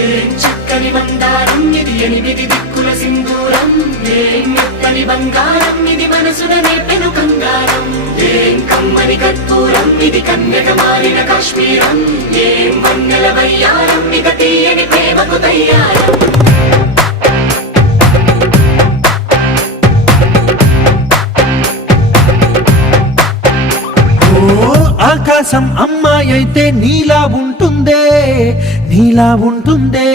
ఏం చక్కని మందారం ఇది, ఎనిమిది దిక్కుల సింధూరం. ఏం మెత్తని బంగారం ఇది, మనసున నేర్పెను కంగారం. ఏం కమ్మని కర్పూరం ఇది, కన్యక మారిన కాశ్మీరం. ఏం వన్నెల వయ్యారం ఇక తీయని ప్రేమకు తయ్యారం. ఆకాశం అమ్మాయి అయితే నీలా ఉంటుందే, నీలా ఉంటుందే.